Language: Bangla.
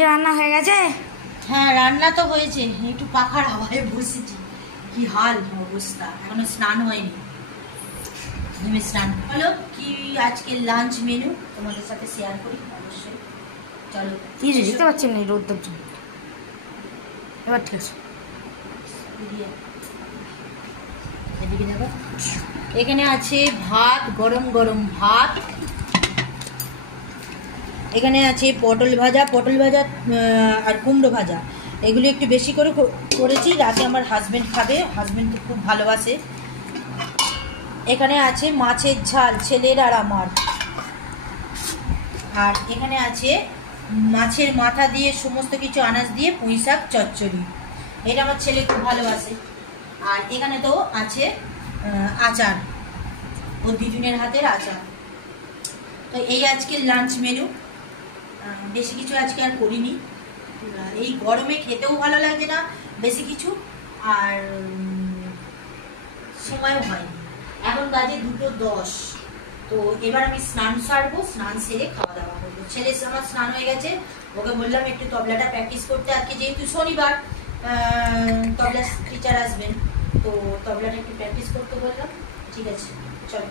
আজকে রান্না হয়ে গেছে? হ্যাঁ, রান্না তো হয়েছে, একটু পাখার হাওয়ায় বসেছি। কি হাল অবস্থা, এখনো স্নান হয়নি। তুমি স্নান হলো কি? আজকে লাঞ্চ মেনু তোমাদের সাথে শেয়ার করি অবশ্যই। চলো, কি দেখতে পাচ্ছি না রোদটার জন্য। এবার ঠিক আছে, এদিকে যাবো। এখানে আছে ভাত, গরম গরম ভাত। এখানে আছে পটল ভাজা আর কুমড়ো ভাজা। এগুলো একটু বেশি করে করেছি, রাতে আমার হাজব্যান্ড খাবে, হাজব্যান্ড খুব ভালোবাসে। এখানে আছে মাছের ঝাল ছেলের আর আমার। আর এখানে আছে মাছের মাথা দিয়ে সমস্ত কিছু আনাজ দিয়ে পুঁই শাক চচ্চড়ি। এটা আমার ছেলে খুব ভালোবাসে। আর এখানে তো আছে আচার, ও দিদুনের হাতের আচার। তো এই আজকের লাঞ্চ মেনু। বেশি কিছু আজকে আর করিনি। এই গরমে খেতেও ভালো লাগছে না বেশি কিছু, আর সময়ও হয়নি। এখন বাজে 2:10। তো এবার আমি স্নান সারবো, স্নান সেরে খাওয়া দাওয়া করবো। ছেলে আমার স্নান হয়ে গেছে, ওকে বললাম একটু তবলাটা প্র্যাকটিস করতে। আজকে যেহেতু শনিবার, তবলা টিচার আসবেন, তো তবলাটা একটু প্র্যাকটিস করতে বললাম। ঠিক আছে, চলো।